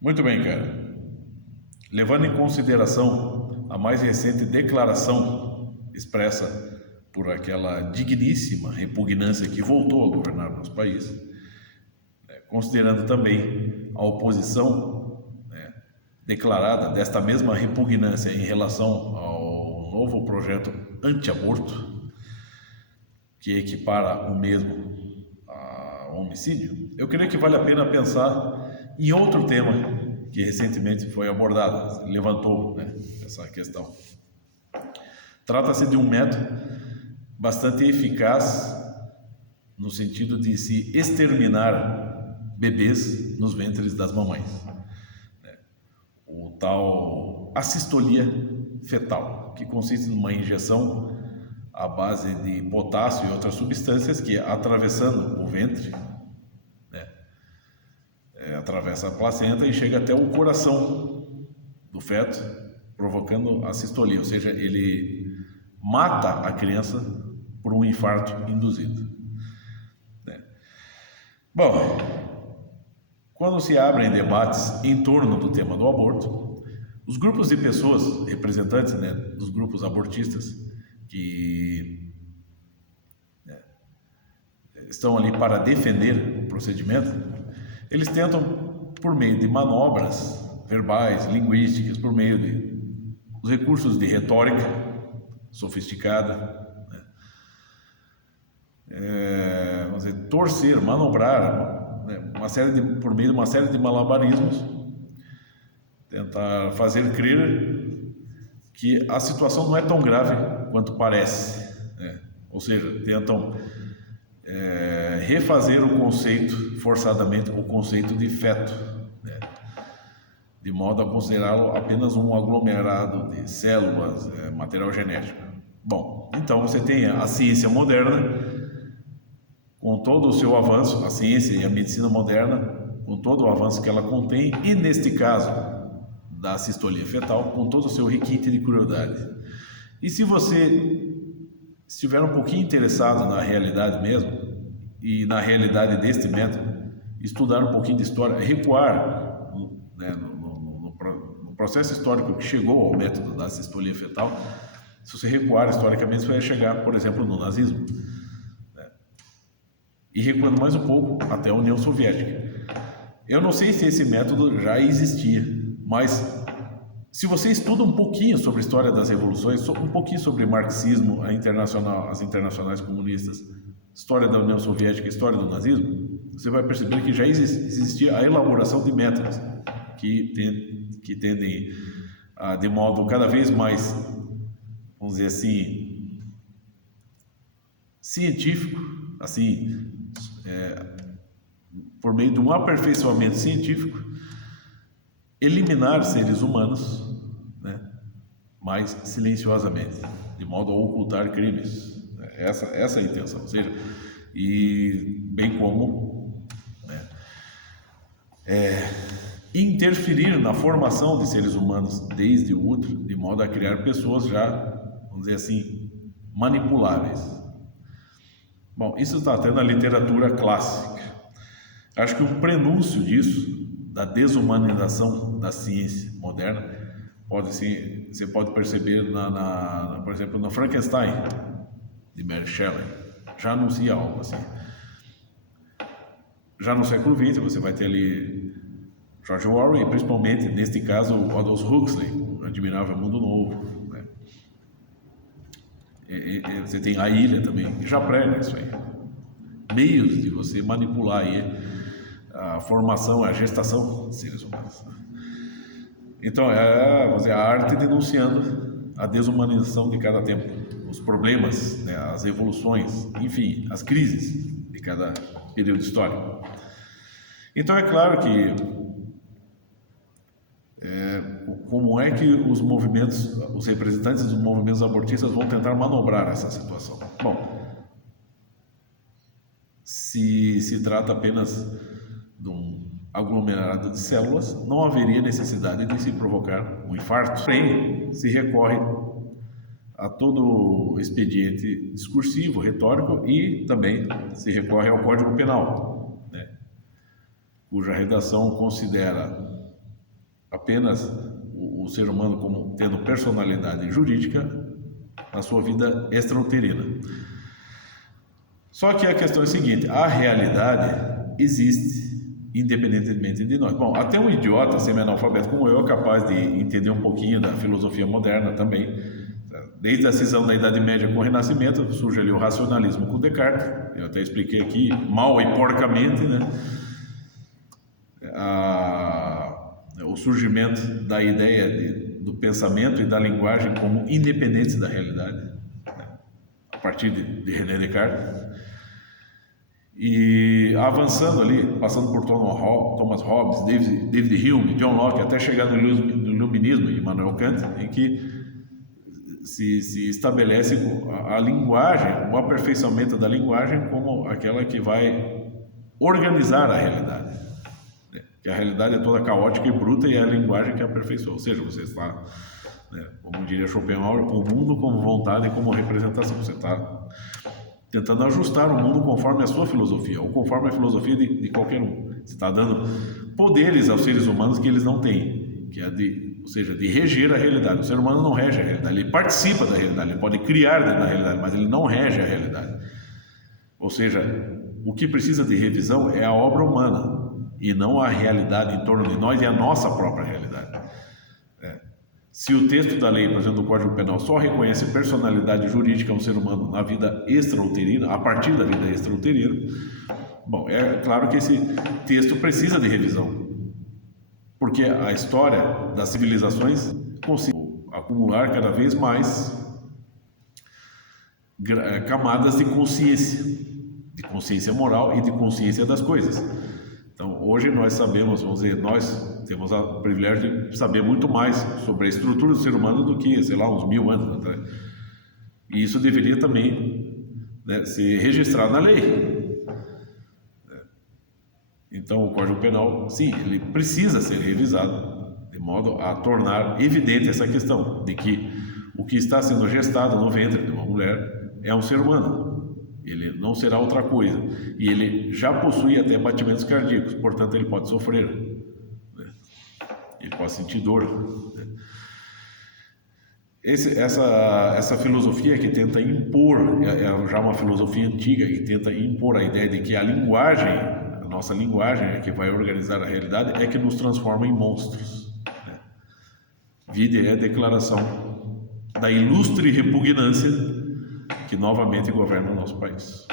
Muito bem, cara. Levando em consideração a mais recente declaração expressa por aquela digníssima repugnância que voltou a governar nosso país, considerando também a oposição, declarada desta mesma repugnância em relação ao novo projeto anti-aborto, que equipara o mesmo a homicídio, eu creio que vale a pena pensar em outro tema que recentemente foi abordado, levantou, essa questão. Trata-se de um método bastante eficaz no sentido de se exterminar bebês nos ventres das mamães. O tal assistolia fetal, que consiste numa injeção à base de potássio e outras substâncias que, atravessando o ventre, atravessa a placenta e chega até o coração do feto, provocando a sistolia, ou seja, ele mata a criança por um infarto induzido. Bom, quando se abrem debates em torno do tema do aborto, os grupos de pessoas, representantes dos grupos abortistas, que estão ali para defender o procedimento, eles tentam, por meio de manobras verbais, linguísticas, por meio de os recursos de retórica sofisticada, vamos dizer, torcer, manobrar, por meio de uma série de malabarismos, tentar fazer crer que a situação não é tão grave quanto parece, ou seja, tentam refazer o conceito, forçadamente, o conceito de feto, de modo a considerá-lo apenas um aglomerado de células, material genético. Bom, então você tem a ciência moderna, com todo o seu avanço, a ciência e a medicina moderna, com todo o avanço que ela contém, e neste caso da sistolia fetal, com todo o seu requinte de crueldade. E se você estiver um pouquinho interessado na realidade mesmo, e na realidade deste método, estudar um pouquinho de história, recuar no processo histórico que chegou ao método da sistolia fetal, se você recuar historicamente, você vai chegar, por exemplo, no nazismo, e recuando mais um pouco até a União Soviética. Eu não sei se esse método já existia, mas se você estuda um pouquinho sobre a história das revoluções, um pouquinho sobre marxismo, as internacionais comunistas, história da União Soviética, história do nazismo, você vai perceber que já existia a elaboração de métodos que tendem a, de modo cada vez mais, vamos dizer assim, científico, assim, por meio de um aperfeiçoamento científico, eliminar seres humanos, mais silenciosamente, de modo a ocultar crimes. Essa é a intenção, ou seja, e bem como interferir na formação de seres humanos desde o útero, de modo a criar pessoas já, vamos dizer assim, manipuláveis. Bom, isso está até na literatura clássica. Acho que um prenúncio disso, da desumanização da ciência moderna, você pode perceber, por exemplo, no Frankenstein, de Mary Shelley, já anuncia algo assim. Já no século XX, você vai ter ali George Orwell, e principalmente, neste caso, o Aldous Huxley, o Admirável Mundo Novo. E você tem A Ilha também, que já prega isso aí. Meios de você manipular aí a formação, a gestação de seres humanos. Então, vamos dizer, a arte denunciando a desumanização de cada tempo, os problemas, as evoluções, enfim, as crises de cada período histórico. Então, é claro que como é que os movimentos, os representantes dos movimentos abortistas vão tentar manobrar essa situação? Bom, se trata apenas de um aglomerado de células, não haveria necessidade de se provocar um infarto. Porém, se recorre a todo expediente discursivo, retórico, e também se recorre ao Código Penal, cuja redação considera apenas o ser humano como tendo personalidade jurídica na sua vida extrauterina. Só que a questão é a seguinte: a realidade existe independentemente de nós. Bom, até um idiota semi-analfabeto como eu é capaz de entender um pouquinho da filosofia moderna também. Desde a cisão da Idade Média com o Renascimento, surge ali o racionalismo com Descartes. Eu até expliquei aqui, mal e porcamente, né? O surgimento da ideia do pensamento e da linguagem como independentes da realidade, né? A partir de René Descartes. E avançando ali, passando por Thomas Hobbes, David Hume, John Locke, até chegar no Iluminismo e Immanuel Kant, em que se estabelece a linguagem, o aperfeiçoamento da linguagem como aquela que vai organizar a realidade. Que a realidade é toda caótica e bruta e é a linguagem que aperfeiçoa. Ou seja, você está, né, como diria Schopenhauer, o mundo como vontade e como representação. Você está tentando ajustar o mundo conforme a sua filosofia, ou conforme a filosofia de qualquer um. Você está dando poderes aos seres humanos que eles não têm, que é ou seja, de reger a realidade. O ser humano não rege a realidade, ele participa da realidade, ele pode criar dentro da realidade, mas ele não rege a realidade. Ou seja, o que precisa de revisão é a obra humana, e não a realidade em torno de nós e a nossa própria realidade. Se o texto da lei, por exemplo, do Código Penal, só reconhece personalidade jurídica a um ser humano na vida extrauterina, a partir da vida extrauterina, bom, é claro que esse texto precisa de revisão, porque a história das civilizações conseguiu acumular cada vez mais camadas de consciência moral e de consciência das coisas. Então, hoje nós sabemos, vamos dizer, nós temos o privilégio de saber muito mais sobre a estrutura do ser humano do que, sei lá, uns 1000 anos atrás. E isso deveria também, né, ser registrado na lei. Então, o Código Penal, sim, ele precisa ser revisado de modo a tornar evidente essa questão de que o que está sendo gestado no ventre de uma mulher é um ser humano. Ele não será outra coisa. E ele já possui até batimentos cardíacos, portanto, ele pode sofrer, né? Ele pode sentir dor, né? Essa filosofia que tenta impor, é já uma filosofia antiga, que tenta impor a ideia de que a linguagem, a nossa linguagem é que vai organizar a realidade, é que nos transforma em monstros, né? Vide a declaração da ilustre repugnância que novamente governa o nosso país.